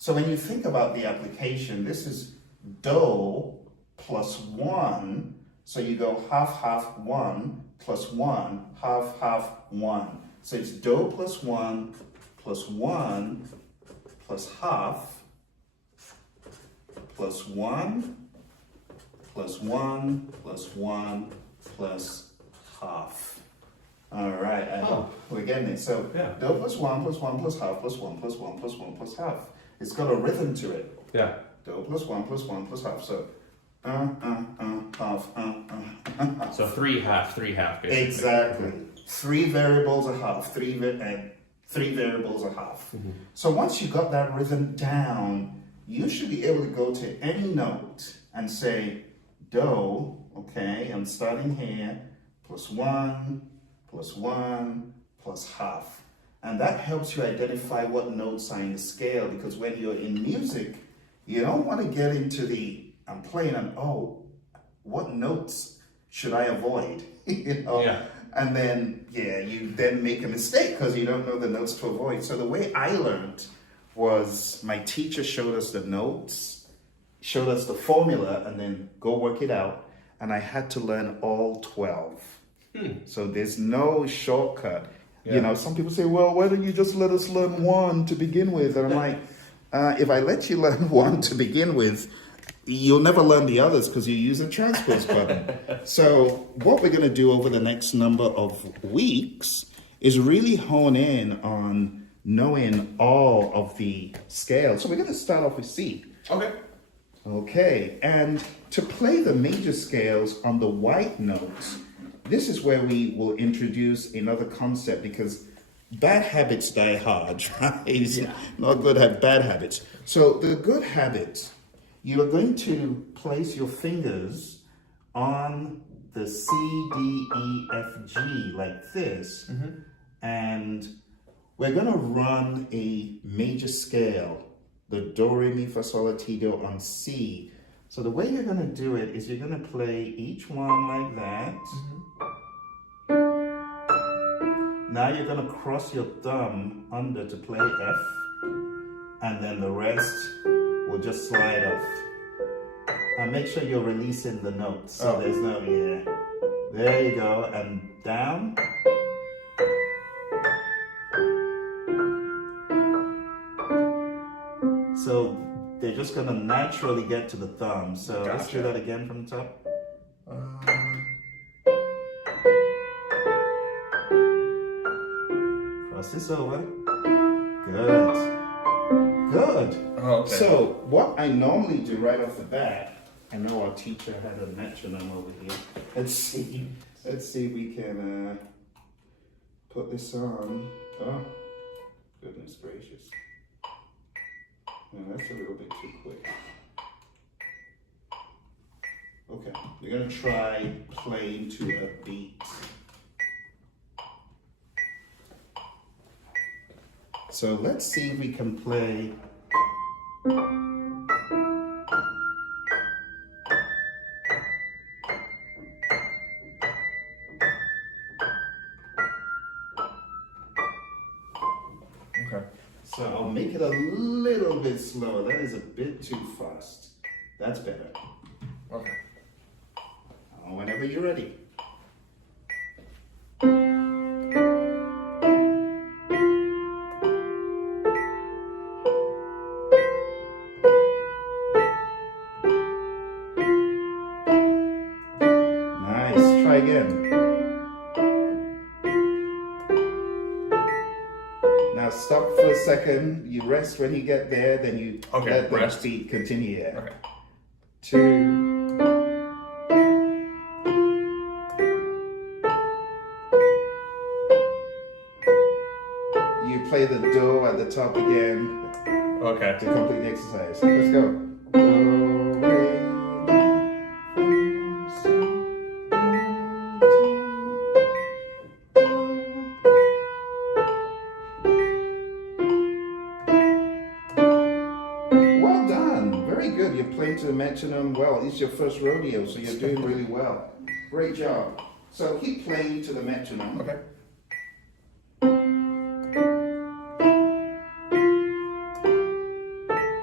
So when you think about the application, this is do plus 1. So you go half, half, 1 plus 1, half, half, 1. So it's do plus 1 plus 1 plus half plus 1 plus 1 plus 1 plus half. All right, I hope we're getting it. So do plus 1 plus 1 plus half plus 1 plus 1 plus 1 plus half. It's got a rhythm to it. Yeah. Do plus 1 plus 1 plus half. So half. So three half, basically. Exactly. 3 variables a half. 3 variables a half. Mm-hmm. So once you got that rhythm down, you should be able to go to any note and say do. Okay, I'm starting here. Plus 1 plus half. And that helps you identify what notes are in the scale, because when you're in music, you don't want to get into I'm playing and what notes should I avoid? Yeah. And then, you then make a mistake because you don't know the notes to avoid. So the way I learned was my teacher showed us the notes, showed us the formula, and then go work it out. And I had to learn all 12. So there's no shortcut. Yeah. Some people say, well, why don't you just let us learn 1 to begin with? And I'm like, if I let you learn 1 to begin with, you'll never learn the others because you use a transpose button. So what we're going to do over the next number of weeks is really hone in on knowing all of the scales. So we're going to start off with C. Okay, and to play the major scales on the white notes, this is where we will introduce another concept, because bad habits die hard, right? It's not good to have bad habits. So the good habit, you are going to place your fingers on the C, D, E, F, G like this. And we're going to run a major scale, the do, re, mi, fa, sol, la, ti, do on C. So the way you're going to do it is you're going to play each one like that. Now you're going to cross your thumb under to play F, and then the rest will just slide off. And make sure you're releasing the notes. So there's no, there you go, and down. So they're just going to naturally get to the thumb. So let's do that again from the top. Cross this over. Good. So what I normally do right off the bat, I know our teacher had a metronome over here. Let's see if we can put this on. Oh, goodness gracious. No, that's a little bit too quick. Okay, we're gonna try playing to a beat. So let's see if we can play. Okay. So I'll make it a little bit slower. That is a bit too fast. That's better. Okay. Whenever you're ready. Nice. Try again. Now stop for a second. You rest when you get there, then you let the beat continue. Yeah. Okay. 2. You play the do at the top again. Okay. To complete the exercise. Let's go. Do, re, mi, fa, sol, well done. Very good. You're playing to the metronome well. It's your first rodeo, so you're doing really well. Great job. So keep playing to the metronome. Okay.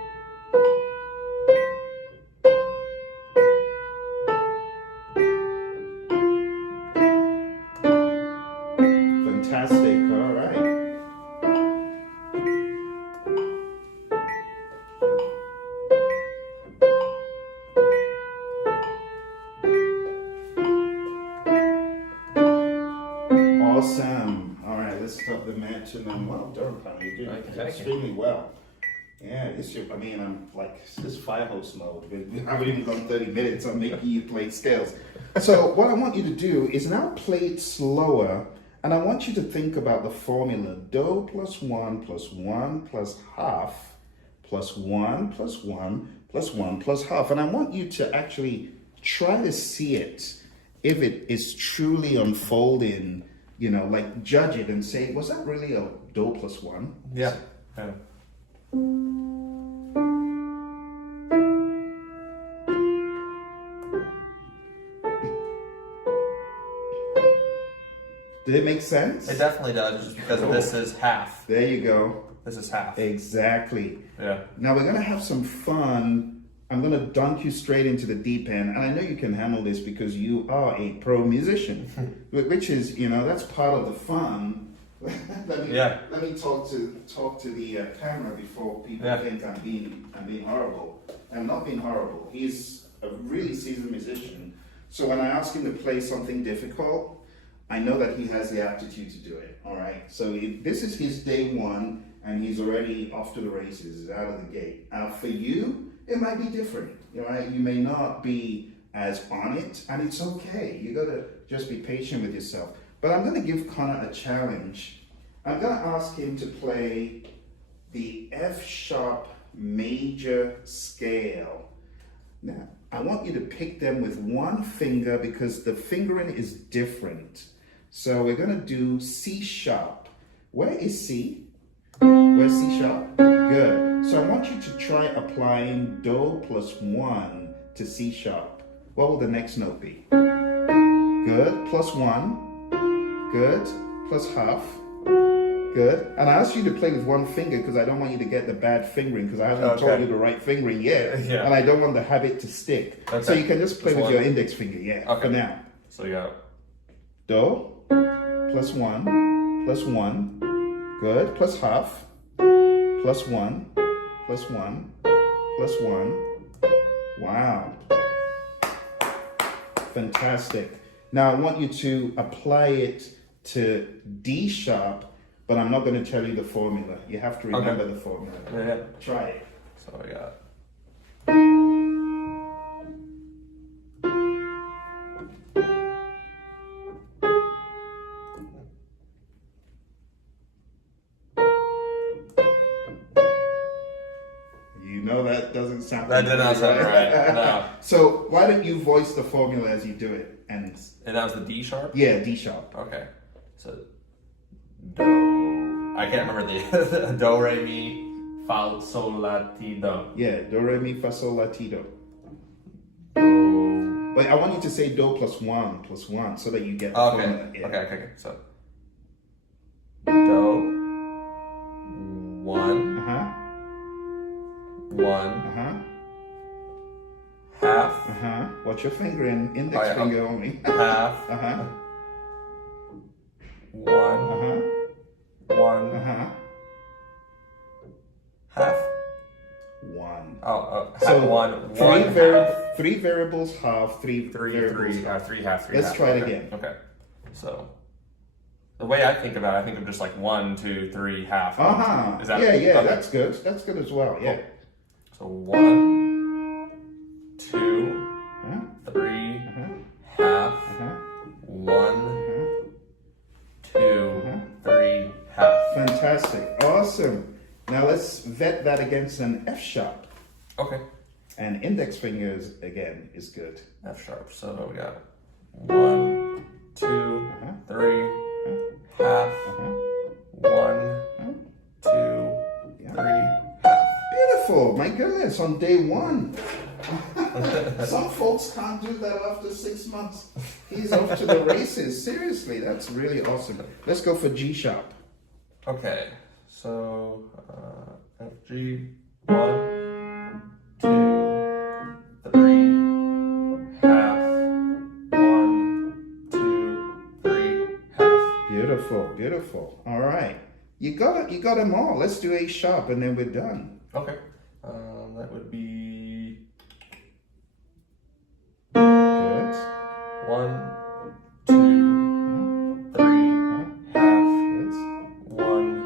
metronome. Well done, pal. You did Thank you. extremely well. Yeah, I'm like, this fire hose mode. We haven't even gone 30 minutes. I'm making you play scales. So what I want you to do is now play it slower, and I want you to think about the formula. Do plus 1 plus 1 plus half plus 1 plus 1 plus 1 plus half. And I want you to actually try to see it, if it is truly unfolding, like judge it and say, was that really a do plus 1? Yeah. Did it make sense? It definitely does, just because this is half. There you go. This is half. Exactly. Yeah. Now we're going to have some fun. I'm going to dunk you straight into the deep end. And I know you can handle this because you are a pro musician, which is, that's part of the fun. Let me talk to the camera before people think I'm being horrible. I'm not being horrible. He's a really seasoned musician. So when I ask him to play something difficult, I know that he has the aptitude to do it. All right. So this is his day one, and he's already off to the races. He's out of the gate. For you, it might be different. Right? You may not be as on it, and it's okay. You gotta just be patient with yourself. But I'm gonna give Connor a challenge. I'm gonna ask him to play the F sharp major scale. Now, I want you to pick them with one finger because the fingering is different. So we're gonna do C sharp. Where is C? Where's C sharp? Good. So I want you to try applying Do plus 1 to C sharp. What will the next note be? Good. Plus 1. Good. Plus half. Good. And I asked you to play with one finger because I don't want you to get the bad fingering, because I haven't told you the right fingering yet. Yeah. And I don't want the habit to stick. Okay. So you can just play with your index finger, for now. So you got Do, plus 1, plus 1, good, plus half, plus 1, plus 1, plus 1. Wow. Fantastic. Now I want you to apply it to D sharp, but I'm not going to tell you the formula. You have to remember the formula. Yeah. Try it. So we got. That doesn't sound That did not sound right. No. So why don't you voice the formula as you do it? And that was the D sharp? Yeah, D sharp. Okay. So Do. I can't remember the Do, Re, Mi, Fa, Sol, La, Ti, Do. Yeah, Do, Re, Mi, Fa, Sol, La, Ti, Do. Do. But I want you to say Do plus 1 so that you get the formula. Yeah. Okay. So Do. 1. 1. Half. Watch your fingering. Index finger only. Half. 1. 1. Half. 1. So one. Three variables half. Three variables. Three half. Let's try it again. Okay. So the way I think about it, I think of just like 1, 2, 3, half. Is that yeah, okay? that's good. That's good as well. Yeah. So 1, 2, 3, half. 1, 2, 3, half. Fantastic. Awesome. Now let's vet that against an F sharp. Okay. And index fingers again is good. F sharp. So we got 1, 2, 3, half. 1, 2, 3, half. Beautiful. My goodness, on day one. Some folks can't do that after 6 months. He's off to the races. Seriously, that's really awesome. Let's go for G sharp. Okay. So F, G, 1, 2, 3, half. 1, 2, 3, half. Beautiful. All right. You got them all. Let's do A sharp and then we're done. Okay. That would be Good. 1, 2, 3, half. Good. 1,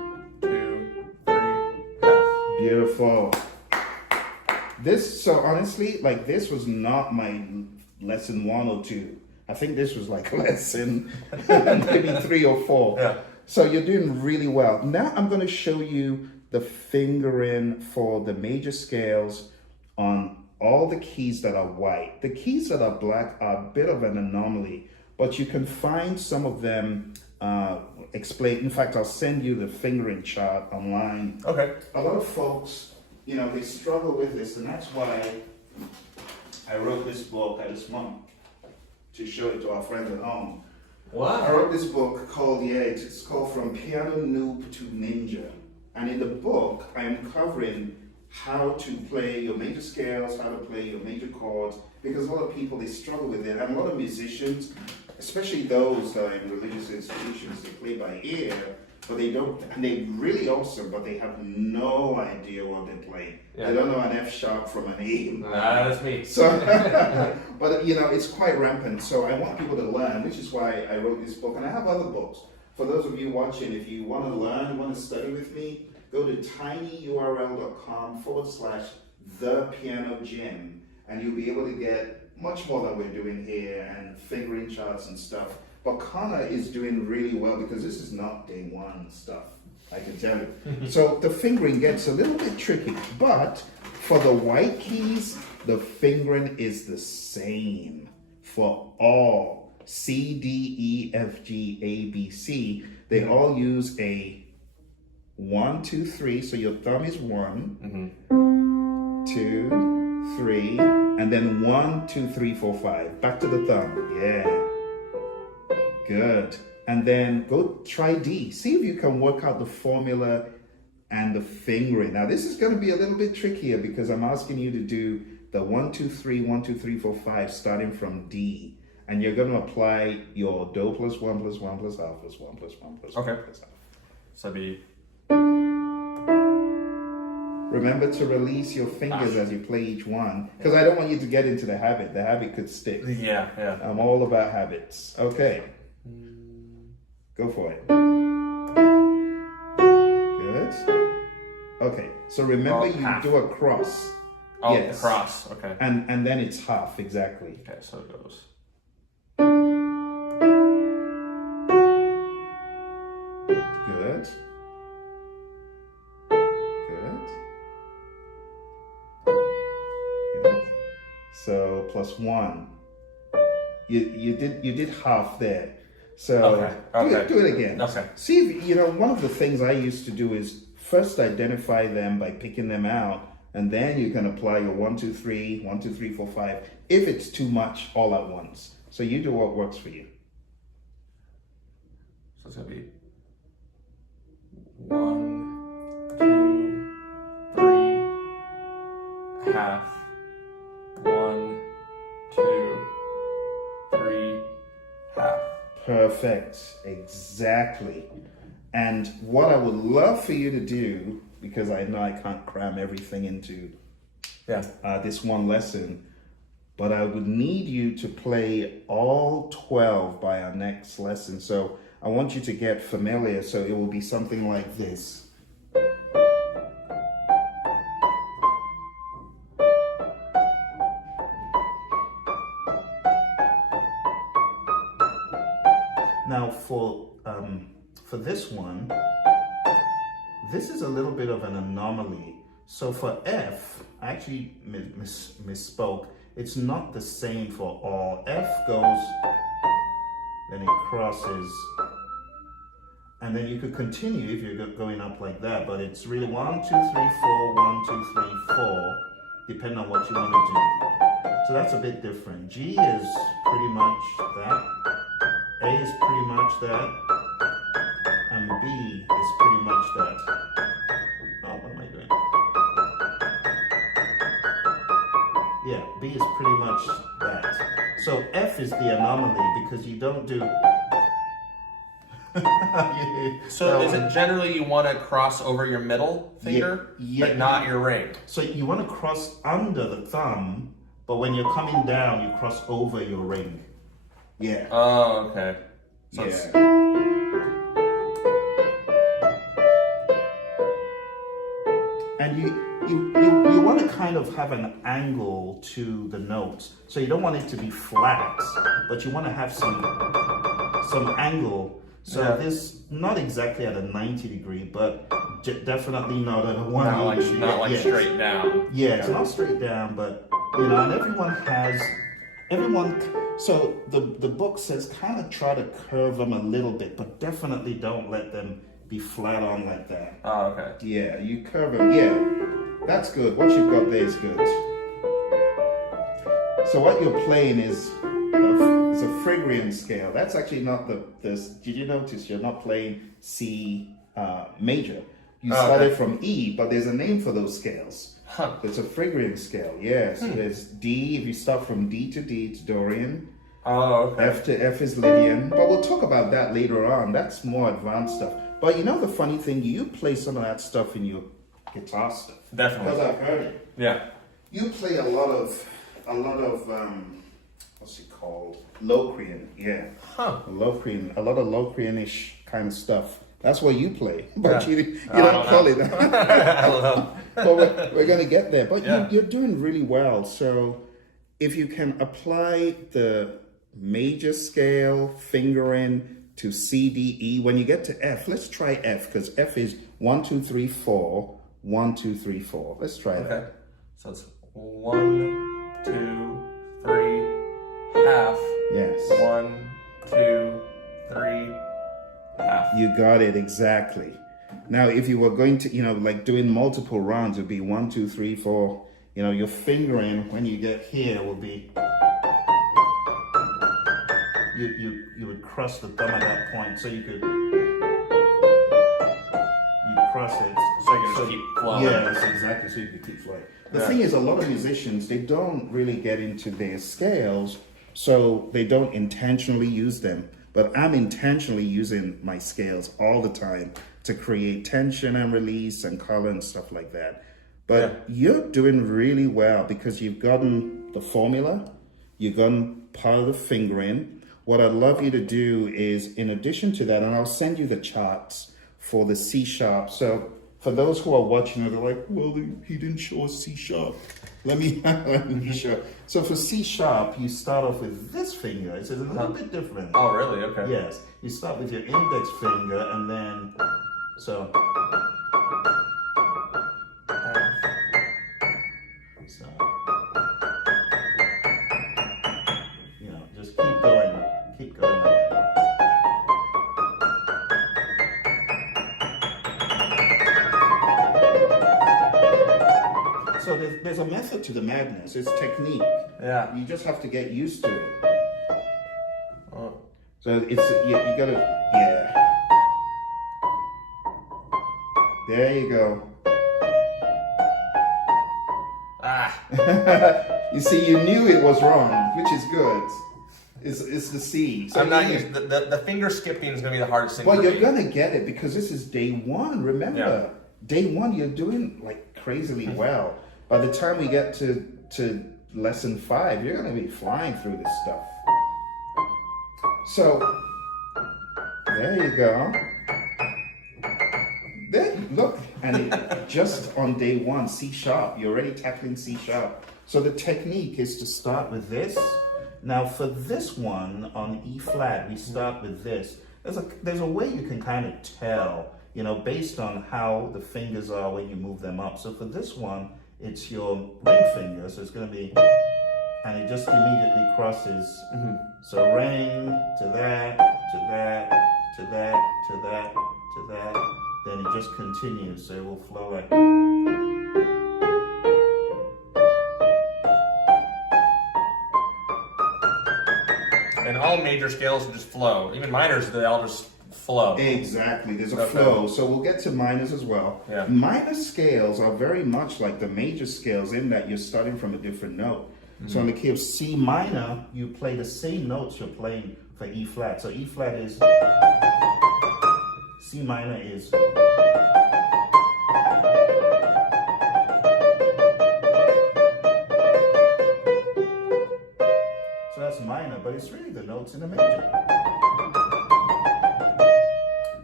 So honestly, like this was not my lesson 1 or 2. I think this was like lesson maybe 3 or 4. Yeah. So you're doing really well. Now I'm going to show you the fingering for the major scales on all the keys that are white. The keys that are black are a bit of an anomaly, but you can find some of them explained. In fact, I'll send you the fingering chart online. Okay. A lot of folks, you know, they struggle with this, and that's why I wrote this book this month to show it to our friends at home. Wow. I wrote this book called, it's called From Piano Noob to Ninja. And in the book, I'm covering how to play your major scales, how to play your major chords, because a lot of people, they struggle with it. And a lot of musicians, especially those that are in religious institutions, they play by ear, but they don't, and they're really awesome, but they have no idea what they're playing. Yeah. They don't know an F sharp from an A. Nah, that's me. So, but you know, it's quite rampant. So I want people to learn, which is why I wrote this book. And I have other books. For those of you watching, if you want to learn, want to study with me, go to tinyurl.com/thepianogym, and you'll be able to get much more than we're doing here and fingering charts and stuff. But Connor is doing really well because this is not day 1 stuff, I can tell you. So the fingering gets a little bit tricky, but for the white keys, the fingering is the same for all C, D, E, F, G, A, B, C. They all use a 1, 2, 3. So your thumb is 1, 2, 3, and then 1, 2, 3, 4, 5. Back to the thumb. Yeah. Good. And then go try D. See if you can work out the formula and the fingering. Now this is going to be a little bit trickier because I'm asking you to do the 1, 2, 3, 1, 2, 3, 4, 5 starting from D. And you're going to apply your do plus 1 plus 1 plus half plus 1 plus 1 plus 1 plus half. So it'd be... Remember to release your fingers as you play each one, because I don't want you to get into the habit. The habit could stick. Yeah, yeah. I'm all about habits. Okay. Go for it. Good. Okay. So remember you half. do a cross. Oh, yes. cross. Okay. And then it's half, exactly. Okay, so it goes... Good. Good. Good. So plus 1. You did half there. So do it again. Okay. See if you know, one of the things I used to do is first identify them by picking them out, and then you can apply your 1, 2, 3, 1, 2, 3, 4, 5 if it's too much all at once. So you do what works for you. So it's gonna be 1, 2, 3, half. 1, 2, 3, half. Perfect. Exactly. And what I would love for you to do, because I know I can't cram everything into this one lesson, but I would need you to play all 12 by our next lesson. So I want you to get familiar. So it will be something like this. Now for this one, this is a little bit of an anomaly. So for F, I actually misspoke. It's not the same for all. F goes, then it crosses, and then you could continue if you're going up like that, but it's really 1, 2, 3, 4, 1, 2, 3, 4, depending on what you want to do. So that's a bit different. G is pretty much that. A is pretty much that, and B is pretty much that. Oh, what am I doing? Yeah, B is pretty much that. So F is the anomaly because you don't do... So is it generally you want to cross over your middle finger, but not your ring? So you want to cross under the thumb, but when you're coming down, you cross over your ring. Yeah. Oh, okay. So And you want to kind of have an angle to the notes. So you don't want it to be flat, but you want to have some angle. So this not exactly at a 90 degree, but definitely not at a 180 degree. Not like straight down. Yeah, it's not straight down, but you know, and everyone. So the book says kind of try to curve them a little bit, but definitely don't let them be flat on like that. Oh, okay. Yeah, you curve them. Yeah, that's good. What you've got there is good. So what you're playing is a Phrygian scale. That's actually not this. Did you notice you're not playing C major? You started from E, but there's a name for those scales. Huh. It's a Phrygian scale. Yes, there's D. If you start from D, it's Dorian. Oh, okay. F to F is Lydian. But we'll talk about that later on. That's more advanced stuff. But you know the funny thing, you play some of that stuff in your guitar stuff. Definitely. Because I've heard it. Yeah. You play a lot of what's it called? Locrian, yeah. Huh. A lot of Locrian-ish kind of stuff. That's what you play, but Yeah. you don't call it that. I don't know. But we're going to get there. But Yeah. you're doing really well. So if you can apply the major scale fingering to C, D, E, when you get to F, let's try F, because F is 1, 2, 3, 4, 1, 2, 3, 4. Let's try that. Okay. So it's 1, 2, 3, half. Yes. 1, 2, 3, half. You got it exactly. Now, if you were going to, like doing multiple rounds, it would be 1, 2, 3, 4. Your fingering when you get here will be. You would cross the thumb at that point, so you cross it. So you can just keep flowing. Yes, exactly. So you can keep flowing. The thing is, a lot of musicians, they don't really get into their scales, so they don't intentionally use them. But I'm intentionally using my scales all the time to create tension and release and color and stuff like that. But you're doing really well because you've gotten the formula, you've gotten part of the fingering. What I'd love you to do is, in addition to that, and I'll send you the charts for the C sharp. So for those who are watching, they're like, well, he didn't show us C sharp. Let me show. So for C sharp, you start off with this finger. It's a little bit different. Oh, really? Okay. Yes. You start with your index finger and then, so. Just keep going. Keep going. So there's a method to the madness. It's technique. Yeah. You just have to get used to it. Oh. So it's you gotta There you go. You see, you knew it was wrong, which is good. It's the C. So I'm not used. The finger skipping is going to be the hardest thing. Well, for you're me. gonna get it because this is day one. Remember, day one, you're doing like crazily well. By the time we get to lesson 5, you're gonna be flying through this stuff. So there you go. There, look, and just on day 1, C sharp. You're already tackling C sharp. So the technique is to start with this. Now for this one on E flat, we start with this. There's a way you can kind of tell, based on how the fingers are when you move them up. So for this one, it's your ring finger, so it's going to be, and it just immediately crosses. So ring to that, to that, to that, to that, to that. Then it just continues, so it will flow like. And all major scales just flow. Even minors, they all just flow. Exactly, there's a flow. So we'll get to minors as well. Yeah. Minor scales are very much like the major scales in that you're starting from a different note. So in the key of C minor, you play the same notes you're playing for E flat. So E flat is, C minor is. So that's minor, but it's really the notes in the major.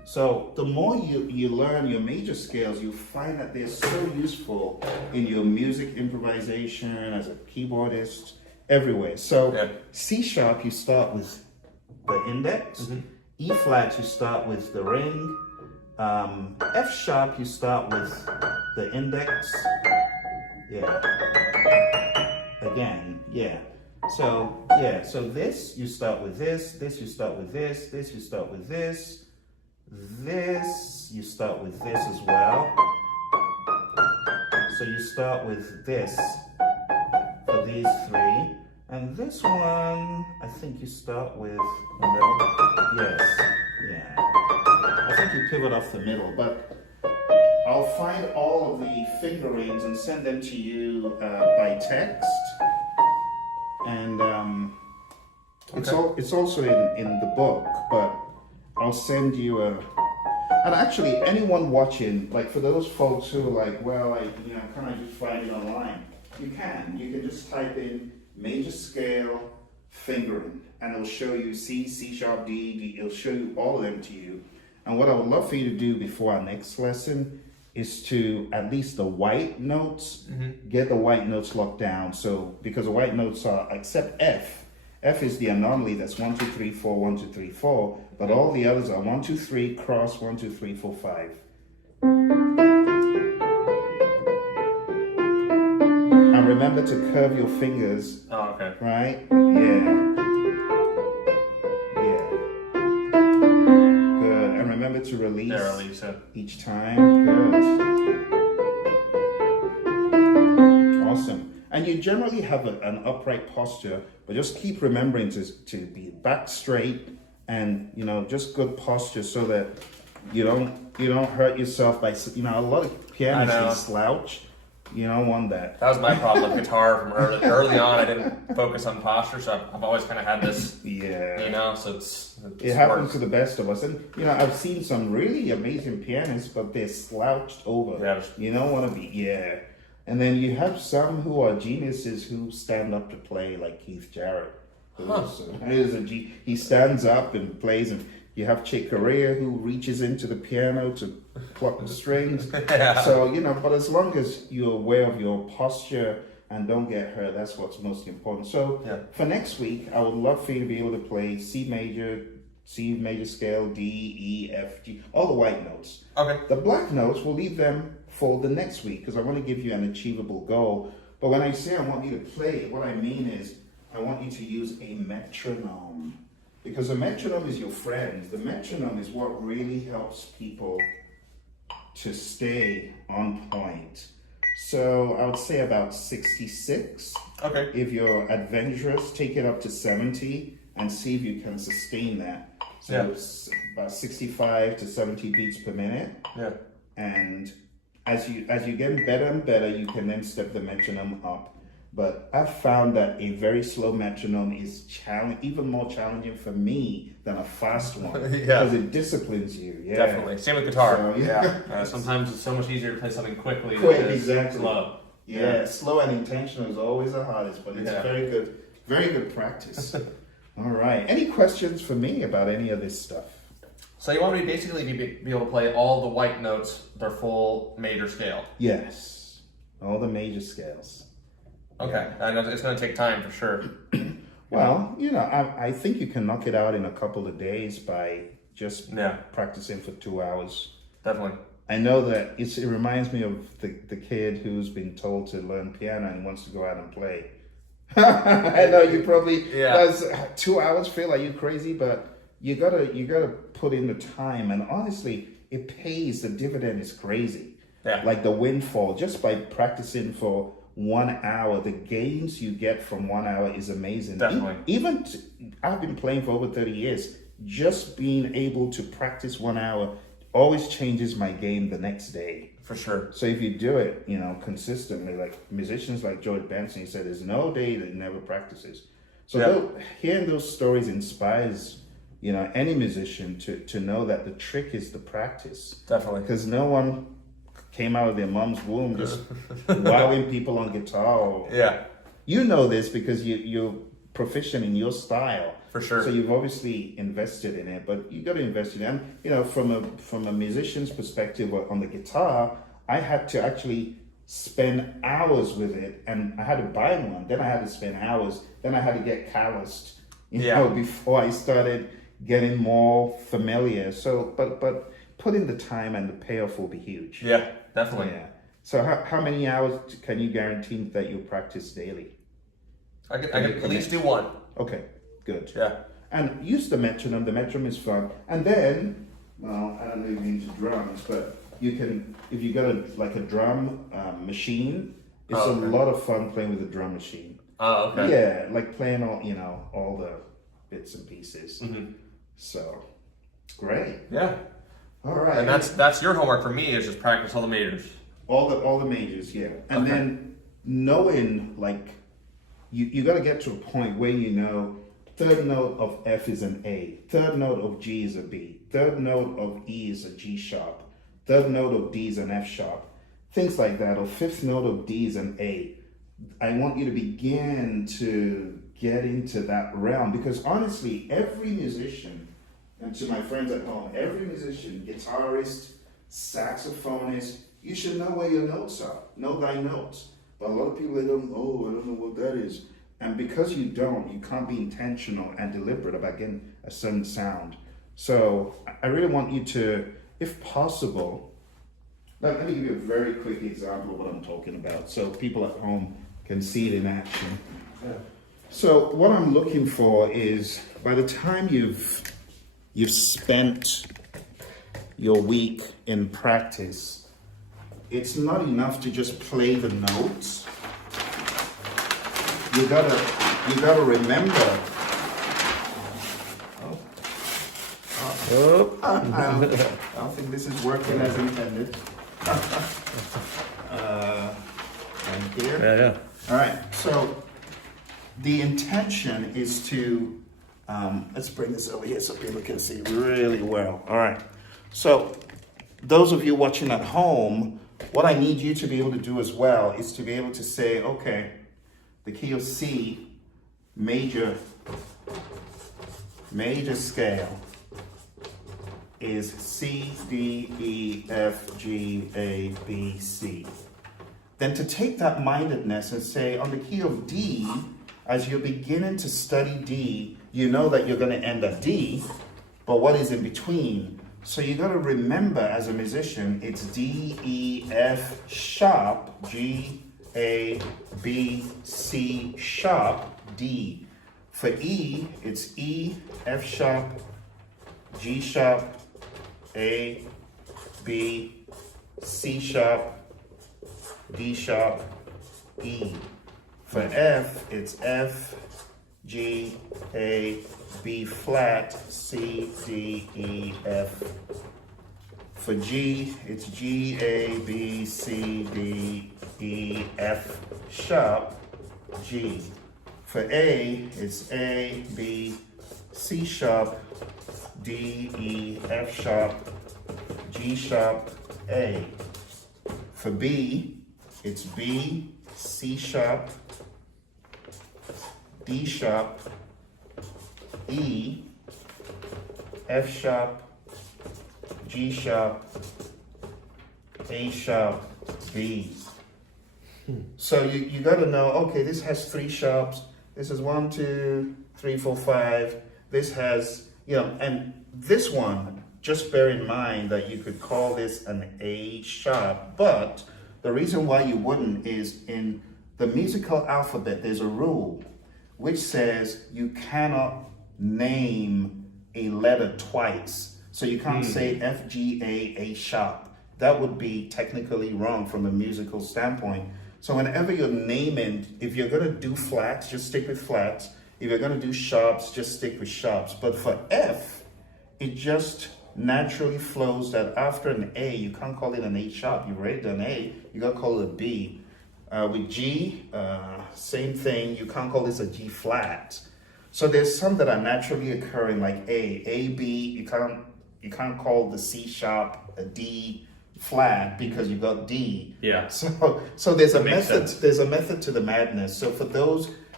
So the more you learn your major scales, you find that they're so useful in your music improvisation, as a keyboardist, everywhere. So C sharp, you start with the index. E flat, you start with the ring. F sharp, you start with the index. Yeah. Again, yeah. So this, you start with this you start with this you start with this you start with this as well. So you start with this for these three. And this one, I think you start with the middle. Yes, yeah. I think you pivot off the middle, but I'll find all of the fingerings and send them to you by text. And it's also in the book, but I'll send you a. And actually, anyone watching, like for those folks who are like, well, can I just find it online? You can just type in major scale fingering, and it'll show you C, C sharp, D. It'll show you all of them to you. And what I would love for you to do before our next lesson is to, at least the white notes, get the white notes locked down. So, because the white notes are, except F. F is the anomaly, that's 1, 2, 3, 4, 1, 2, 3, 4. But all the others are 1, 2, 3, cross, 1, 2, 3, 4, 5. And remember to curve your fingers. Oh, okay. Right? Yeah. Good. And remember to release each time. Good. Awesome. And you generally have an upright posture, but just keep remembering to be back straight and, just good posture so that you don't hurt yourself by, a lot of pianists slouch. You don't want that. That was my problem with guitar from early on. I didn't focus on posture, so I've always kind of had this. Yeah. So it happens to the best of us. And, I've seen some really amazing pianists, but they're slouched over. Yeah. You don't want to be, And then you have some who are geniuses who stand up to play, like Keith Jarrett. He stands up and plays, and you have Chick Corea who reaches into the piano to pluck the strings. So, but as long as you're aware of your posture and don't get hurt, that's what's most important. So for next week, I would love for you to be able to play C major scale, D, E, F, G, all the white notes. Okay. The black notes, we'll leave them for the next week because I want to give you an achievable goal. But when I say I want you to play, what I mean is I want you to use a metronome. Because the metronome is your friend. The metronome is what really helps people to stay on point. So I would say about 66. Okay. If you're adventurous, take it up to 70 and see if you can sustain that. So about 65 to 70 beats per minute. Yeah. And as you get better and better, you can then step the metronome up. But I've found that a very slow metronome is even more challenging for me than a fast one because it disciplines you. Yeah, definitely. Same with guitar. So, sometimes it's so much easier to play something quickly. Exactly. Slow. Yeah, slow and intentional is always the hardest, but it's very good practice. All right. Any questions for me about any of this stuff? So you want me to basically be able to play all the white notes, their full major scale? Yes, all the major scales. Okay, I know it's going to take time for sure. Well, I think you can knock it out in a couple of days by just practicing for 2 hours. Definitely. I know that it reminds me of the kid who's been told to learn piano and wants to go out and play. I know you probably does 2 hours feel like you crazy, but you gotta put in the time, and honestly, it pays. The dividend is crazy. Yeah. Like the windfall, just by practicing for 1 hour, the gains you get from 1 hour is amazing. Definitely. I've been playing for over 30 years. Just being able to practice 1 hour always changes my game the next day. For sure. So if you do it, consistently, like musicians like George Benson, he said, there's no day that he never practices. So hearing those stories inspires, any musician to know that the trick is the practice. Definitely. Because no one came out of their mom's womb just wowing people on guitar. Yeah. You know this because you're proficient in your style. For sure. So you've obviously invested in it, but you got to invest in it. And you know, from a musician's perspective on the guitar, I had to actually spend hours with it, and I had to buy one. Then I had to spend hours. Then I had to get calloused, you know, before I started getting more familiar. So, but put in the time, and the payoff will be huge. Yeah, definitely. Yeah. So how many hours can you guarantee that you'll practice daily? I can at least do one. Okay, good. Yeah. And use the metronome. The metronome is fun. And then, well, I don't know if you're into drums, but you can, if you got a drum machine, it's a lot of fun playing with the drum machine. Oh, okay. Yeah, like playing all the bits and pieces. Mm-hmm. So, great. Yeah. All right. And that's your homework for me, is just practice all the majors. All the majors, yeah. And then knowing, like, you got to get to a point where you know third note of F is an A, third note of G is a B, third note of E is a G sharp, third note of D is an F sharp, things like that, or fifth note of D is an A. I want you to begin to get into that realm, because honestly, every musician, and to my friends at home, every musician, guitarist, saxophonist, you should know where your notes are. Know thy notes. But a lot of people, they don't, I don't know what that is. And because you don't, you can't be intentional and deliberate about getting a certain sound. So I really want you to, if possible, let me give you a very quick example of what I'm talking about, so people at home can see it in action. Yeah. So what I'm looking for is, by the time you've spent your week in practice, it's not enough to just play the notes. You gotta remember. I don't think this is working as intended. And here. Yeah. All right. So the intention is to let's bring this over here so people can see really well. All right. So those of you watching at home, what I need you to be able to do as well is to be able to say, okay, the key of C, major scale is C, D, E, F, G, A, B, C. Then to take that mindedness and say, on the key of D, as you're beginning to study D, you know that you're going to end at D, but what is in between? So you got to remember, as a musician, it's D, E, F sharp, G, A, B, C sharp, D. For E, it's E, F sharp, G sharp, A, B, C sharp, D sharp, E. For F, it's F, G, A, B flat, C, D, E, F. For G, it's G, A, B, C, D, E, F sharp, G. For A, it's A, B, C sharp, D, E, F sharp, G sharp, A. For B, it's B, C sharp, D sharp, E, F sharp, G sharp, A sharp, B. So you got to know, okay, this has three sharps. This is 1, 2, 3, 4, 5. This has, and this one, just bear in mind that you could call this an A sharp, but the reason why you wouldn't is in the musical alphabet, there's a rule which says you cannot name a letter twice. So you can't say F, G, A sharp. That would be technically wrong from a musical standpoint. So whenever you're naming, if you're going to do flats, just stick with flats. If you're going to do sharps, just stick with sharps. But for F, it just naturally flows that after an A, you can't call it an A sharp. You've already done A, you got to call it a B. With G, same thing. You can't call this a G flat. So there's some that are naturally occurring, like A, B. You can't call the C sharp a D flat because you got D. Yeah. So there's a method. Sense. There's a method to the madness. So for those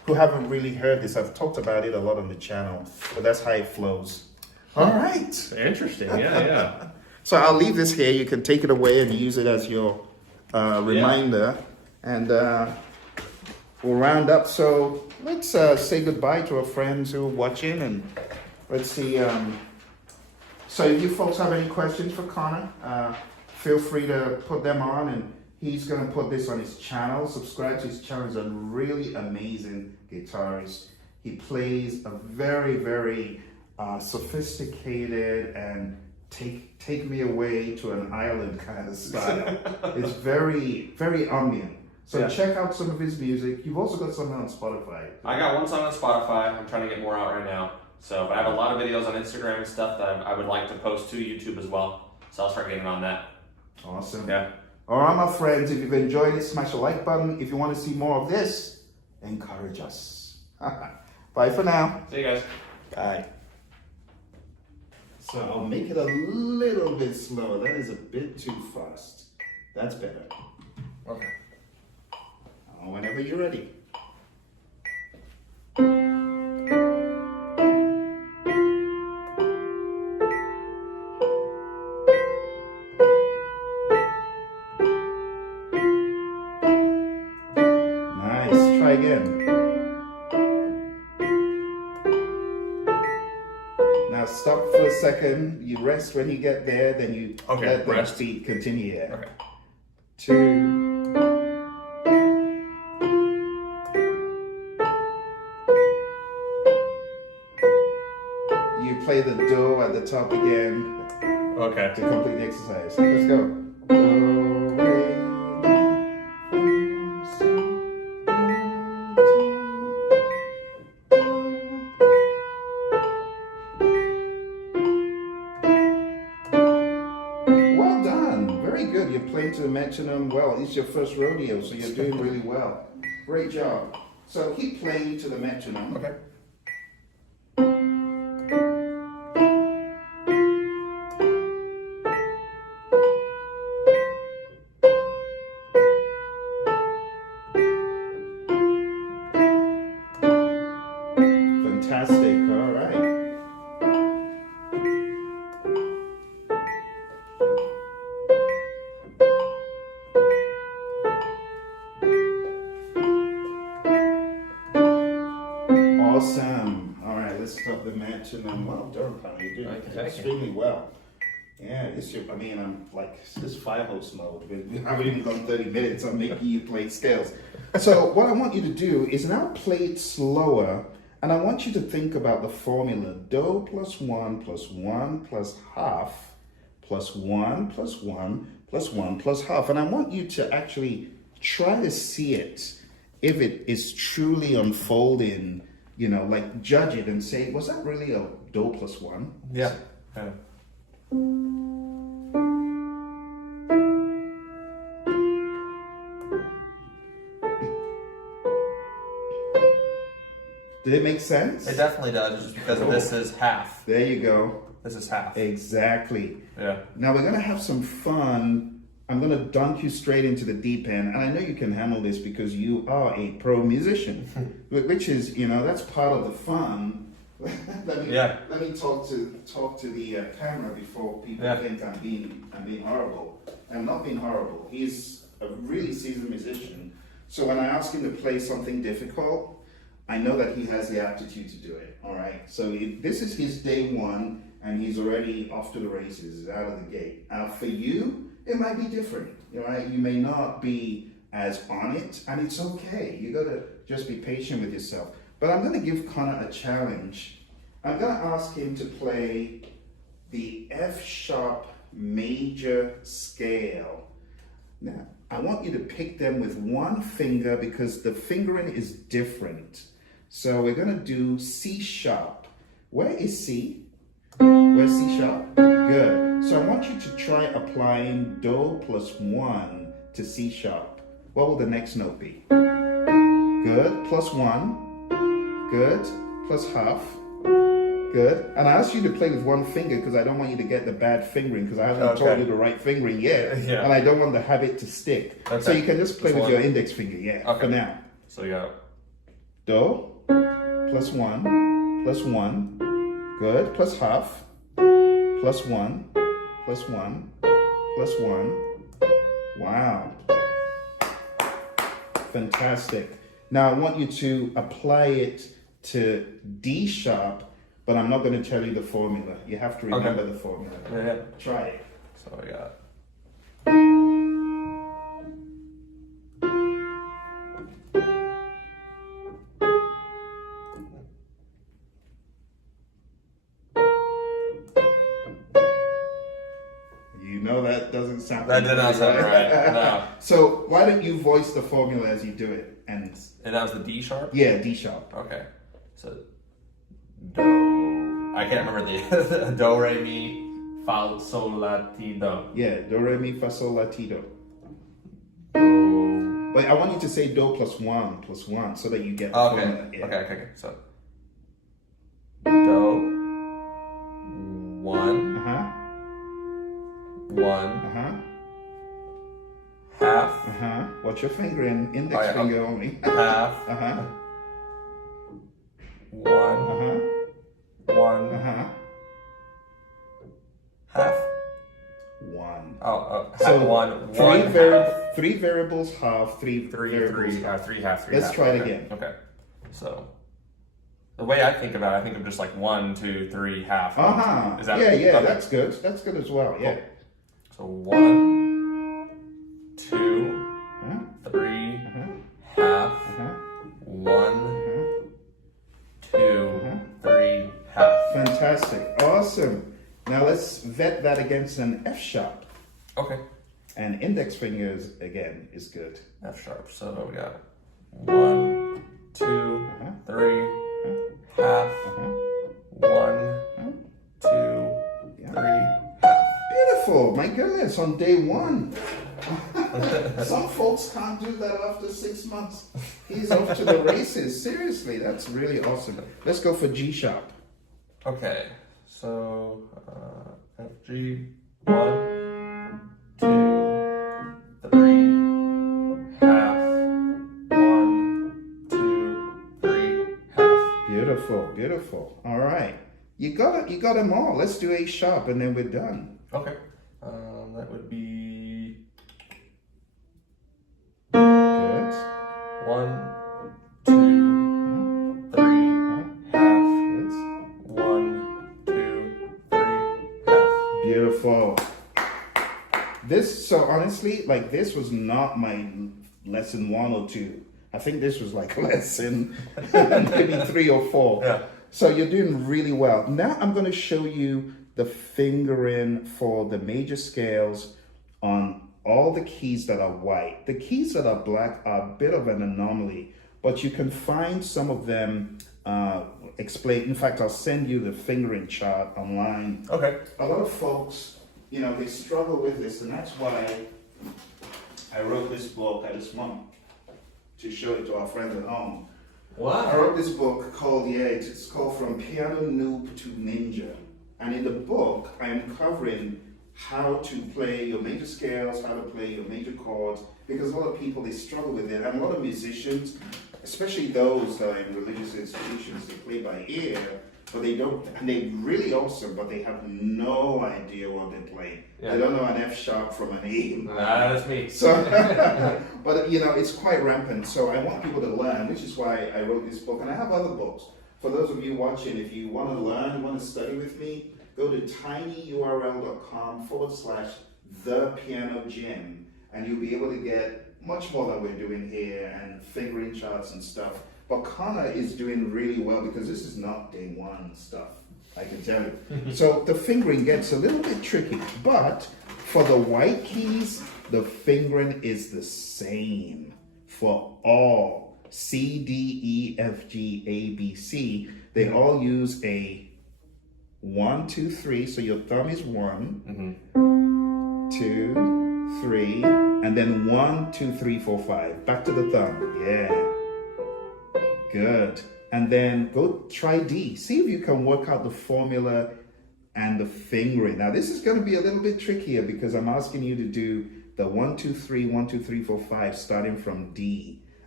who haven't really heard this, I've talked about it a lot on the channel, but that's how it flows. All right. Interesting. Yeah. So I'll leave this here. You can take it away and use it as your reminder. And we'll round up. So let's say goodbye to our friends who are watching. And let's see. So if you folks have any questions for Connor, feel free to put them on. And he's going to put this on his channel. Subscribe to his channel. He's a really amazing guitarist. He plays a very, very sophisticated and take me away to an island kind of style. It's very, very ambient. So check out some of his music. You've also got something on Spotify. I got one song on Spotify. I'm trying to get more out right now. So, but I have a lot of videos on Instagram and stuff that I would like to post to YouTube as well. So I'll start getting on that. Awesome. Yeah. All right, my friends, if you've enjoyed it, smash the like button. If you want to see more of this, encourage us. Bye for now. See you guys. Bye. So I'll make it a little bit slower. That is a bit too fast. That's better. Okay. Whenever you're ready. Nice. Try again. Now stop for a second. You rest when you get there. Then you let the beat continue. Yeah. Okay. 2. Play the do at the top again. Okay. To complete the exercise. Let's go. Do, re, mi, fa, do. Well done. Very good. You're playing to the metronome well. It's your first rodeo, so you're doing really well. Great job. So keep playing to the metronome. Okay. Fantastic. All right. Awesome. All right, let's stop the metronome. Well done, Connor. You're doing extremely well. Yeah, I'm like, this fire hose mode. We haven't even gone 30 minutes. I'm making you play scales. So what I want you to do is now play it slower. And I want you to think about the formula. Do plus 1 plus 1 plus half plus 1 plus 1 plus 1 plus half. And I want you to actually try to see it, if it is truly unfolding, like judge it and say, was that really a do plus 1? Yeah. Did it make sense? It definitely does, just because this is half. There you go. This is half. Exactly. Yeah. Now we're going to have some fun. I'm going to dunk you straight into the deep end. And I know you can handle this because you are a pro musician, which is, that's part of the fun. Let me talk to the camera before people think I'm being horrible. I'm not being horrible. He's a really seasoned musician. So when I ask him to play something difficult, I know that he has the aptitude to do it, all right? So this is his day one, and he's already off to the races, out of the gate. For you, it might be different, all right? You may not be as on it, and it's okay. You gotta just be patient with yourself. But I'm gonna give Connor a challenge. I'm gonna ask him to play the F sharp major scale. Now, I want you to pick them with one finger because the fingering is different. So we're going to do C sharp. Where is C? Where's C sharp? Good. So I want you to try applying Do plus 1 to C sharp. What will the next note be? Good. Plus 1. Good. Plus half. Good. And I asked you to play with one finger because I don't want you to get the bad fingering because I haven't told you the right fingering yet. Yeah. And I don't want the habit to stick. Okay. So you can just play with your index finger, for now. So you got Do, plus 1, plus 1, good, plus half, plus 1, plus 1, plus 1. Wow. Fantastic. Now I want you to apply it to D sharp, but I'm not going to tell you the formula. You have to remember the formula. Yeah. Try it. So I got. You know that doesn't sound. That did not sound right. No. So why don't you voice the formula as you do it? And that was the D sharp? Yeah, D sharp. Okay. So Do. I can't remember the Do, Re, Mi, Fa, Sol, La, Ti, Do. Yeah, Do, Re, Mi, Fa, Sol, La, Ti, Do. Do. But I want you to say Do plus 1 so that you get the Okay. formula. Yeah. Okay. So Do. 1. Uh-huh. 1. Uh-huh. Half. Uh-huh. Watch your finger in, index yeah, finger only. Half. Uh-huh. 1. Uh-huh. 1. Uh-huh. Half. 1. Half So 1. three variables half, three variables half. 3 half, 3 Let's half. try it Okay. again. Okay. So the way I think about it, I think of just like 1, 2, 3, half. Uh-huh. Is that Yeah, okay. that's good. That's good as well. Yeah. So 1, 2, Huh? 3, Uh-huh. half. Uh-huh. 1, Uh-huh. 2, Uh-huh. 3, half. Fantastic. Awesome. Now let's vet that against an F sharp. Okay. And index fingers again is good. F sharp. So we got 1, 2, Uh-huh. 3, half. Uh-huh. 1, 2, Yeah. 3, half. Beautiful. My goodness, on day 1. Some folks can't do that after 6 months. He's off to the races. Seriously, that's really awesome. Let's go for G sharp. Okay. So F, G, 1, 2, 3, half. 1, 2, 3, half. Beautiful, beautiful. All right. You got them all. Let's do A sharp and then we're done. Okay. That would be Good. 1, 2, 3, half. Good. 1, 2, 3, half. Beautiful. So honestly, like this was not my lesson 1 or 2. I think this was like lesson maybe 3 or 4. Yeah. So you're doing really well. Now I'm going to show you the fingering for the major scales on all the keys that are white. The keys that are black are a bit of an anomaly, but you can find some of them explained. In fact, I'll send you the fingering chart online. Okay. A lot of folks, they struggle with this, and that's why I wrote this book. I just want to show it to our friends at home. I Wow. wrote this book called, it's called From Piano Noob to Ninja. And in the book, I am covering how to play your major scales, how to play your major chords, because a lot of people, they struggle with it. And a lot of musicians, especially those that are in religious institutions, they play by ear, but they don't, and they're really awesome, but they have no idea what they're playing. Yeah. They don't know an F sharp from an A. That's me. So, but it's quite rampant. So I want people to learn, which is why I wrote this book, and I have other books. For those of you watching, if you want to learn, want to study with me, go to tinyurl.com/thepianogym, and you'll be able to get much more than we're doing here and fingering charts and stuff. But Connor is doing really well because this is not day 1 stuff, I can tell you. So the fingering gets a little bit tricky, but for the white keys, the fingering is the same for all. C, D, E, F, G, A, B, C. They all use a 1, 2, 3. So your thumb is 1, 2, 3, and then 1, 2, 3, 4, 5. Back to the thumb. Yeah. Good. And then go try D. See if you can work out the formula and the fingering. Now this is going to be a little bit trickier because I'm asking you to do the 1, 2, 3, 1, 2, 3, 4, 5, starting from D.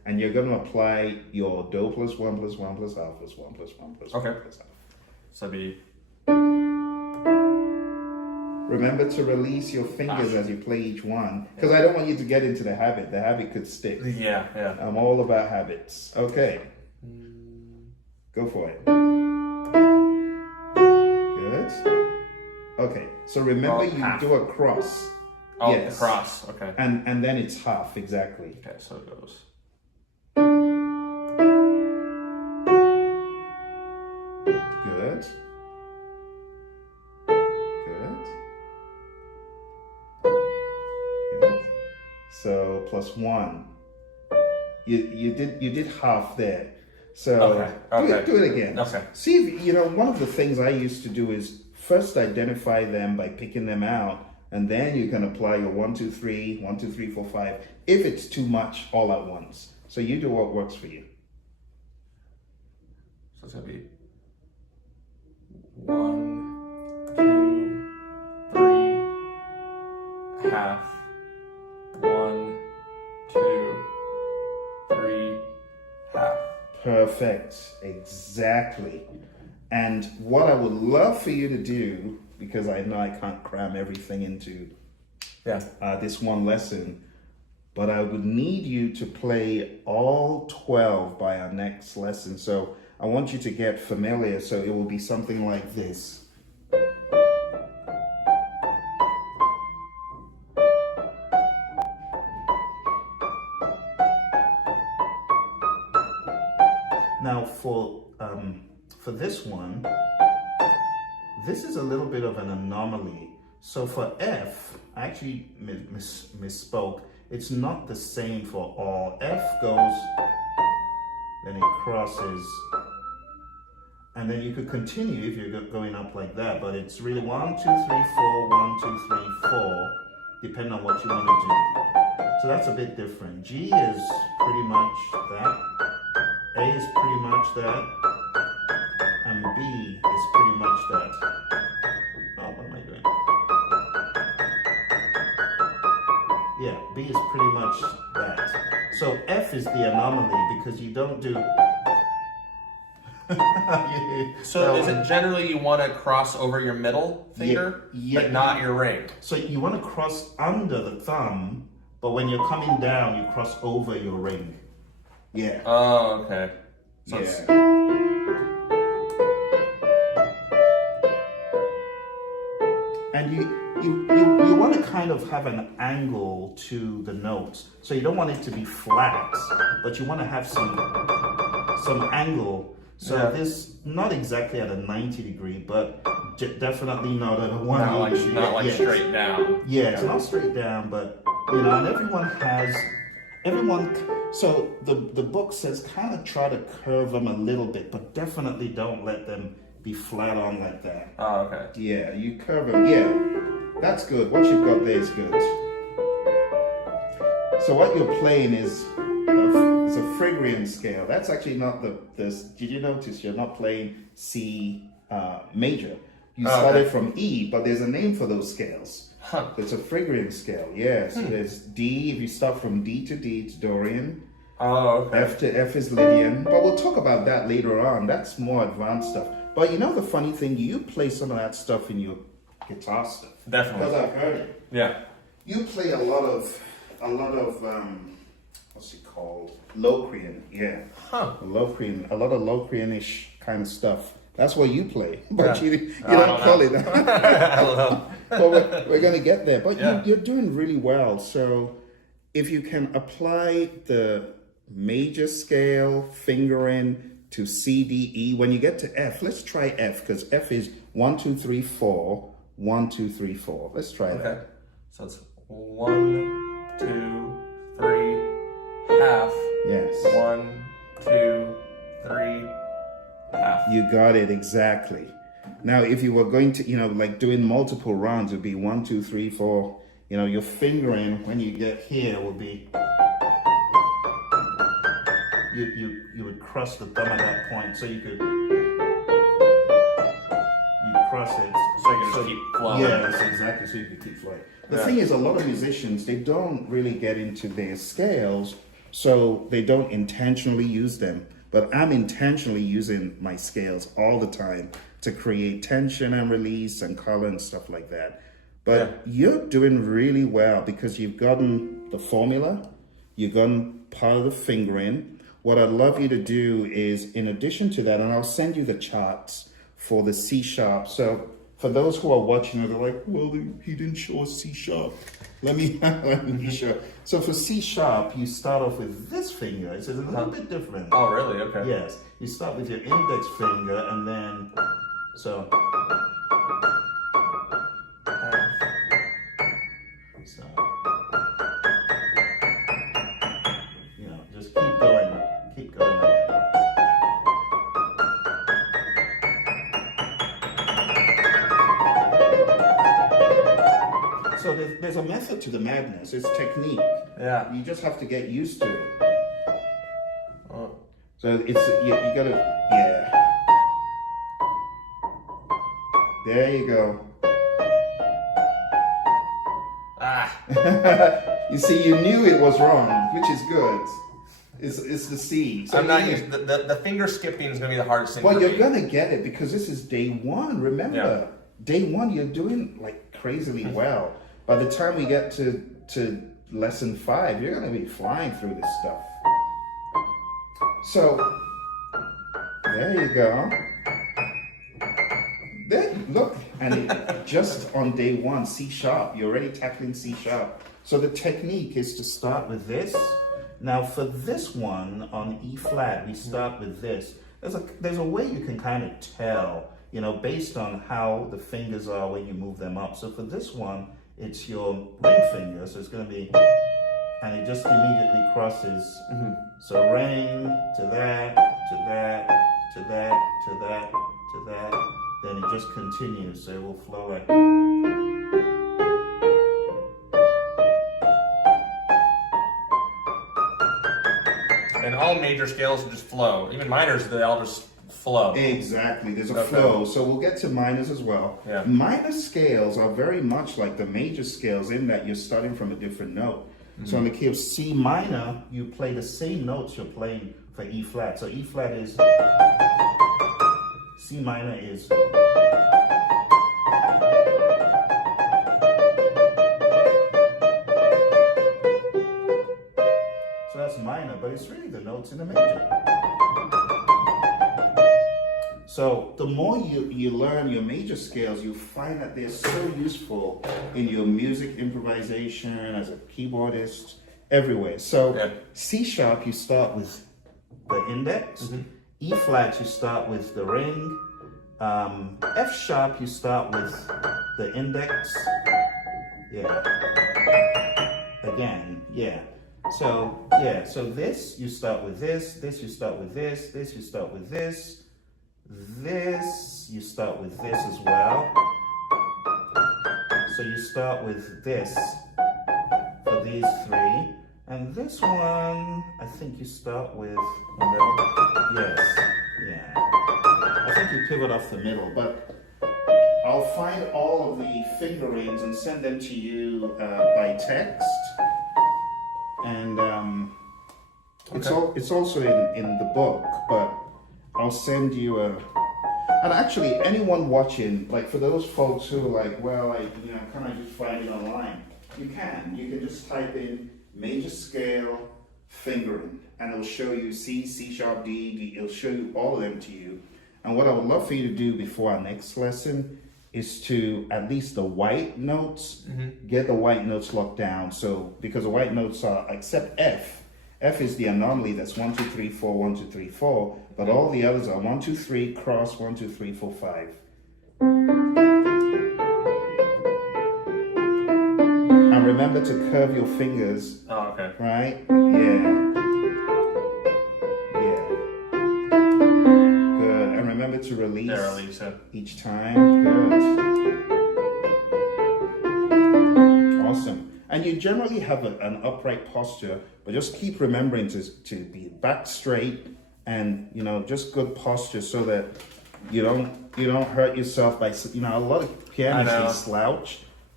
and you're going to apply your do plus 1 plus 1 plus half plus 1 plus 1 plus 1 plus half. So it'd be. Remember to release your fingers as you play each one, because I don't want you to get into the habit. The habit could stick. Yeah, yeah. I'm all about habits. Okay. Go for it. Good. Okay. So remember you do a cross. Oh, yes. cross. Okay. And then it's half, exactly. Okay, so it goes. Good. So plus 1. You did half there. So do it again. Okay. See if one of the things I used to do is first identify them by picking them out, and then you can apply your 1, 2, 3, 1, 2, 3, 4, 5. If it's too much all at once. So you do what works for you. So it's gonna be 1, 2, 3, half. 1, 2, 3, half. Perfect. Exactly. And what I would love for you to do, because I know I can't cram everything into this one lesson, but I would need you to play all 12 by our next lesson. So I want you to get familiar. So it will be something like this. Now for this one, this is a little bit of an anomaly. So for F, I actually misspoke. It's not the same for all. F goes, then it crosses, and then you could continue if you're going up like that, but it's really 1, 2, 3, 4, 1, 2, 3, 4, depending on what you want to do. So that's a bit different. G is pretty much that. A is pretty much that, and B is pretty much that. Oh, what am I doing? Yeah, B is pretty much that. So F is the anomaly because you don't do. So is it generally you want to cross over your middle finger, but not your ring? So you want to cross under the thumb, but when you're coming down, you cross over your ring. Yeah. Oh, okay. So yeah. And you want to kind of have an angle to the notes. So you don't want it to be flat, but you want to have some angle. So this, not exactly at a 90 degree, but definitely not at a 180 degree. Not like straight down. Yeah, it's not straight down, but and everyone, so the book says kind of try to curve them a little bit, but definitely don't let them be flat on like that. Oh, okay. Yeah, you curve them. Yeah, that's good. What you've got there is good. So what you're playing is a Phrygian scale. That's actually not this. Did you notice you're not playing C major? You started from E, but there's a name for those scales. Huh. It's a Phrygian scale, yeah. So there's D, if you start from D, it's Dorian. Oh, okay. F to F is Lydian. But we'll talk about that later on. That's more advanced stuff. But the funny thing, you play some of that stuff in your guitar stuff. Definitely. Because I've heard it. Yeah. You play a lot of what's it called? Locrian, yeah. Huh. Locrian, a lot of Locrian-ish kind of stuff. That's what you play, but Yeah. you don't call it that. I don't know. But we're going to get there. But you're doing really well. So if you can apply the major scale fingering to C, D, E, when you get to F, let's try F, because F is 1, 2, 3, 4, 1, 2, 3, 4. Let's try that. So it's 1, 2, 3, half. Yes. 1, 2, 3, half. You got it, exactly. Now, if you were going to, like doing multiple rounds, it would be 1, 2, 3, 4. Your fingering, when you get here, will be, you would cross the thumb at that point, so you cross it. So you can just keep flowing. Yes, exactly, so you can keep flowing. The thing is, a lot of musicians, they don't really get into their scales so they don't intentionally use them. But I'm intentionally using my scales all the time to create tension and release and color and stuff like that. But you're doing really well because you've gotten the formula, you've gotten part of the fingering. What I'd love you to do is, in addition to that, and I'll send you the charts for the C sharp. So for those who are watching, they're like, well, he didn't show a C sharp. Let me show. So for C sharp, you start off with this finger. It's a little bit different. Oh, really? Okay. Yes. You start with your index finger and then, so. So, you know, just keep going. Keep going. So there's a method to the madness. It's technique. Yeah. You just have to get used to it. Oh. So it's you gotta There you go. You see, you knew it was wrong, which is good. It's the C. So I'm not used. The finger skipping is gonna be the hardest thing. Well, you're gonna get it because this is day one. Remember, day one you're doing like crazily well. By the time we get to lesson 5, you're gonna be flying through this stuff. So there you go. There, look, and just on day 1, C sharp. You're already tackling C sharp. So the technique is to start with this. Now for this one on E flat, we start with this. There's a way you can kind of tell, you know, based on how the fingers are when you move them up. So for this one, it's your ring finger, so it's going to be, and it just immediately crosses. So ring to that, to that, to that, to that, to that. Then it just continues, so it will flow like. And all major scales just flow. Even minors, they all just flow. Exactly, there's a flow. So we'll get to minors as well. Yeah. Minor scales are very much like the major scales in that you're starting from a different note. So in the key of C minor, you play the same notes you're playing for E flat. So E flat is, C minor is. So that's minor, but it's really the notes in the major. So the more you learn your major scales, you find that they're so useful in your music improvisation, as a keyboardist, everywhere. So C sharp, you start with the index. E flat, you start with the ring. F sharp, you start with the index. Yeah. Again, yeah. So, yeah, so this, you start with this, you start with this, you start with this, you start with this as well. So you start with this for these 3. And this one, I think you start with the middle. Yes, yeah. I think you pivot off the middle, but I'll find all of the fingerings and send them to you by text. And it's also in the book, but I'll send you a. And actually, anyone watching, like for those folks who are like, well, can I just find it online? You can just type in major scale fingering, and it'll show you C, C sharp, D. It'll show you all of them to you. And what I would love for you to do before our next lesson is to, at least the white notes, get the white notes locked down. So, because the white notes are, except F. F is the anomaly, that's 1, 2, 3, 4, 1, 2, 3, 4. But all the others are 1, 2, 3, cross, 1, 2, 3, 4, 5. And remember to curve your fingers. Oh, okay. Right? Yeah. To release each time. Good. Awesome. And you generally have an upright posture, but just keep remembering to be back straight and just good posture so that you don't hurt yourself by a lot of pianists they slouch.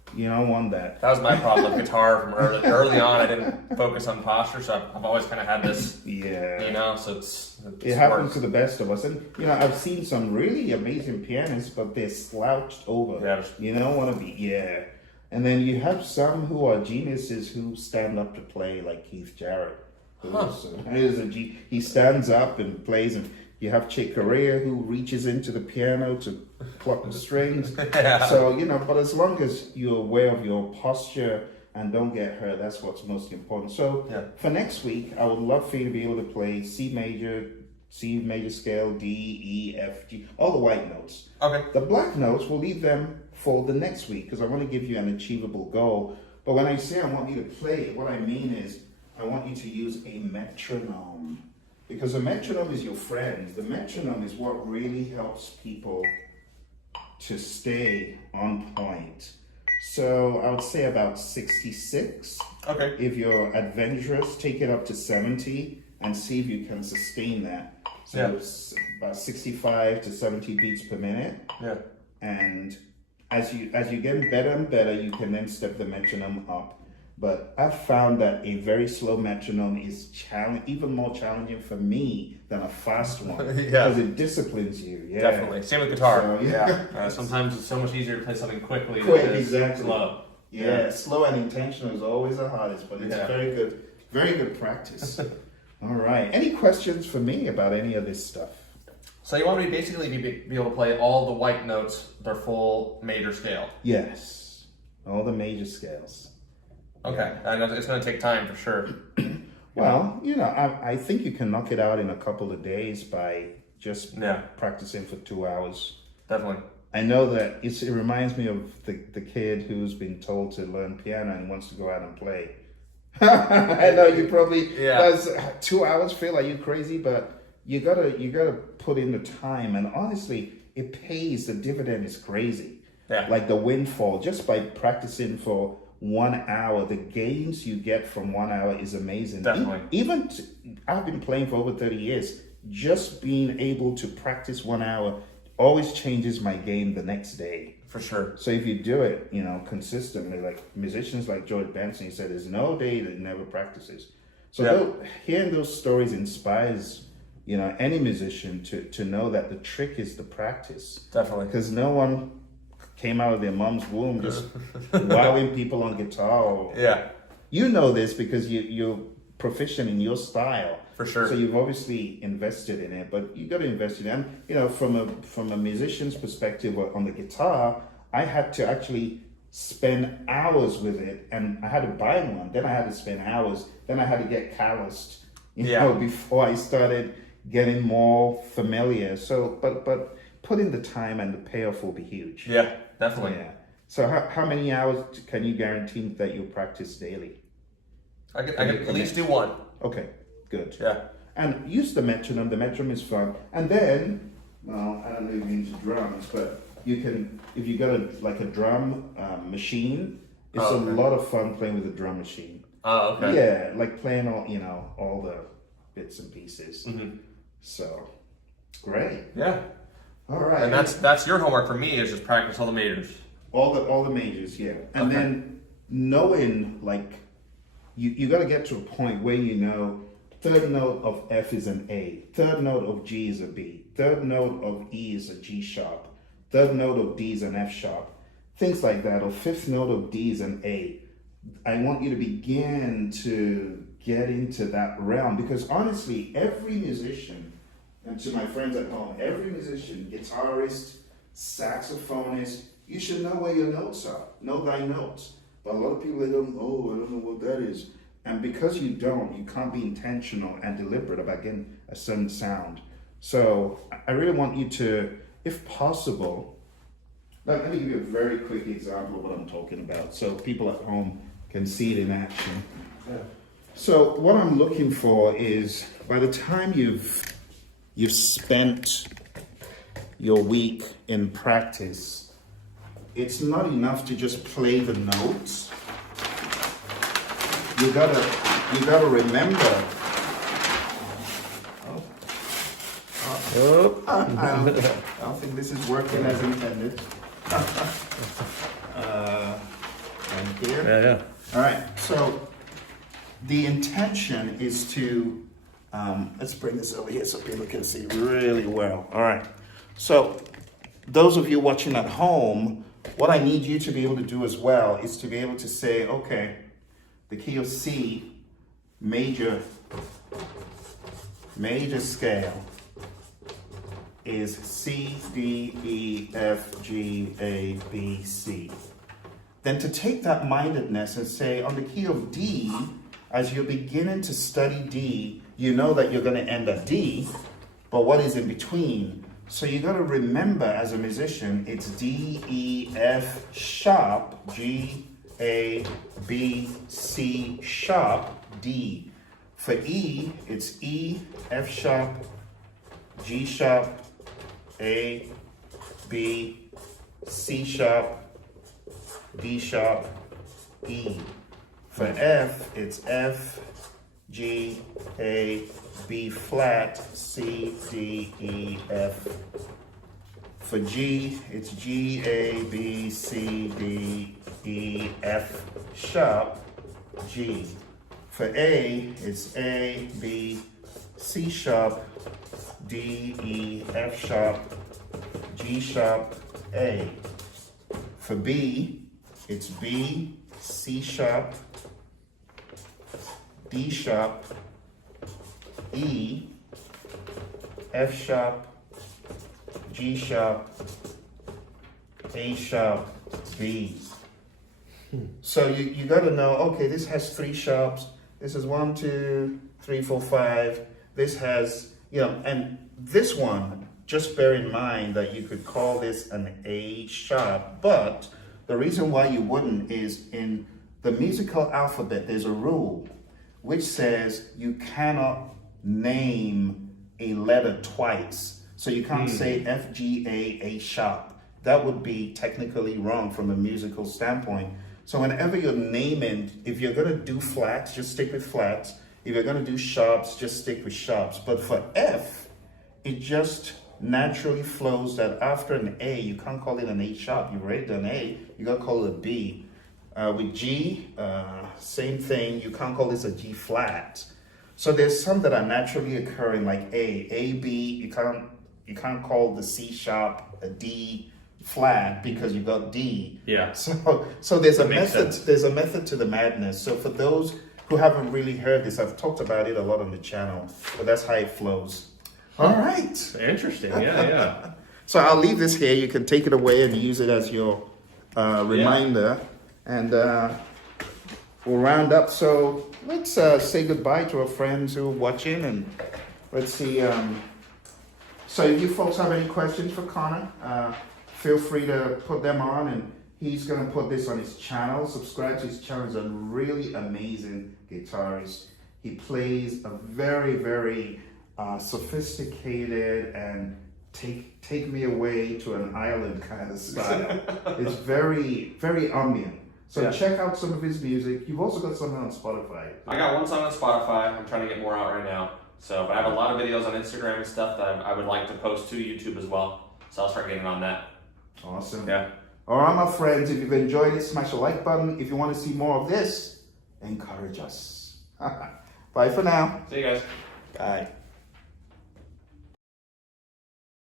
You don't want that. That was my problem with guitar from early on. I didn't focus on posture, so I've always kind of had this, Yeah. so It happens to the best of us. And, I've seen some really amazing pianists, but they're slouched over. Yeah. You don't want to be, And then you have some who are geniuses who stand up to play, like Keith Jarrett. He stands up and plays, and you have Chick Corea who reaches into the piano to pluck the strings. Yeah. So, but as long as you're aware of your posture and don't get hurt, that's what's most important. So for next week, I would love for you to be able to play C major scale, D, E, F, G, all the white notes. Okay. The black notes, we'll leave them for the next week because I want to give you an achievable goal. But when I say I want you to play it, what I mean is I want you to use a metronome. Because a metronome is your friend. The metronome is what really helps people to stay on point. So I would say about 66. Okay. If you're adventurous, take it up to 70 and see if you can sustain that. So it's about 65 to 70 beats per minute. Yeah. And as you get better and better, you can then step the metronome up. But I've found that a very slow metronome is even more challenging for me than a fast one because it disciplines you. Yeah, definitely. Same with guitar. So, sometimes it's so much easier to play something quickly exactly. Slow. Yeah, slow and intentional is always the hardest, but it's very good practice. All right. Any questions for me about any of this stuff? So you want me to basically be able to play all the white notes, their full major scale? Yes, all the major scales. Okay, I know it's going to take time for sure. Well, I think you can knock it out in a couple of days by just practicing for 2 hours. Definitely. I know that it reminds me of the kid who's been told to learn piano and wants to go out and play. I know you probably does 2 hours feel like you crazy, but you gotta put in the time, and honestly, it pays. The dividend is crazy. Yeah. Like the windfall, just by practicing for 1 hour, the gains you get from 1 hour is amazing. Definitely. I've been playing for over 30 years. Just being able to practice 1 hour always changes my game the next day. For sure. So if you do it, consistently, like musicians like George Benson, he said, there's no day that he never practices. So hearing those stories inspires, any musician to know that the trick is the practice. Definitely. Because no one came out of their mom's womb just wowing people on guitar. You know this because you're proficient in your style. For sure. So you've obviously invested in it, but you got to invest in it. And, from a musician's perspective on the guitar, I had to actually spend hours with it, and I had to buy one. Then I had to spend hours. Then I had to get calloused, before I started getting more familiar. So, but put in the time and the payoff will be huge. Yeah, definitely. Yeah. So how many hours can you guarantee that you'll practice daily? I could at least do one. Okay, good. Yeah. And use the metronome. The metronome is fun. And then, well, I don't know if you're into drums, but you can, if you got a drum machine, it's a lot of fun playing with a drum machine. Oh, okay. Yeah, like playing all the bits and pieces. Mm-hmm. So, great. Yeah. All right. And that's your homework for me is just practice all the majors. All the majors, yeah. And then knowing, you got to get to a point where third note of F is an A, third note of G is a B, third note of E is a G sharp, third note of D is an F sharp, things like that, or fifth note of D is an A. I want you to begin to get into that realm because honestly, every musician, and to my friends at home, every musician, guitarist, saxophonist, you should know where your notes are, know thy notes. But a lot of people, I don't know what that is. And because you don't, you can't be intentional and deliberate about getting a certain sound. So I really want you to, if possible, let me give you a very quick example of what I'm talking about so people at home can see it in action. Yeah. So what I'm looking for is by the time you've spent your week in practice, it's not enough to just play the notes. You gotta remember. I don't think this is working as intended. Thank you. Yeah. All right, so the intention is to, let's bring this over here so people can see really well. All right, so those of you watching at home, what I need you to be able to do as well is to be able to say, okay, the key of C, major scale is C, D, E, F, G, A, B, C. Then to take that mindedness and say, on the key of D, as you're beginning to study D, you know that you're going to end at D, but what is in between? So you got to remember as a musician, it's D, E, F sharp, G, A, B, C sharp, D. For E, it's E, F sharp, G sharp, A, B, C sharp, D sharp, E. For F, it's F, G, A, B flat, C, D, E, F. For G, it's G, A, B, C, D, E, F sharp, G. For A, it's A, B, C sharp, D, E, F sharp, G sharp, A. For B, it's B, C sharp, D sharp, E, F sharp, G sharp, A sharp, B. So you got to know, okay, this has 3 sharps. This is 1, 2, 3, 4, 5. This has, and this one, just bear in mind that you could call this an A sharp, but the reason why you wouldn't is in the musical alphabet, there's a rule which says you cannot name a letter twice. So you can't say F, G, A sharp. That would be technically wrong from a musical standpoint. So whenever you're naming, if you're going to do flats, just stick with flats. If you're going to do sharps, just stick with sharps. But for F, it just naturally flows that after an A, you can't call it an A sharp. You've already done A, you got to call it a B. With G, same thing. You can't call this a G flat. So there's some that are naturally occurring, like A, B. You can't call the C sharp a D flat because you got D. Yeah. So there's a method. Sense. There's a method to the madness. So for those who haven't really heard this, I've talked about it a lot on the channel, but that's how it flows. All right. Interesting. Yeah. So I'll leave this here. You can take it away and use it as your reminder. And we'll round up. So let's say goodbye to our friends who are watching. And let's see. So if you folks have any questions for Connor, feel free to put them on. And he's going to put this on his channel. Subscribe to his channel. He's a really amazing guitarist. He plays a very, very sophisticated and take me away to an island kind of style. It's very, very ambient. So check out some of his music. You've also got something on Spotify. I got one song on Spotify. I'm trying to get more out right now. So, but I have a lot of videos on Instagram and stuff that I would like to post to YouTube as well. So I'll start getting on that. Awesome. Yeah. All right, my friends, if you've enjoyed it, smash the like button. If you want to see more of this, encourage us. Bye for now. See you guys. Bye.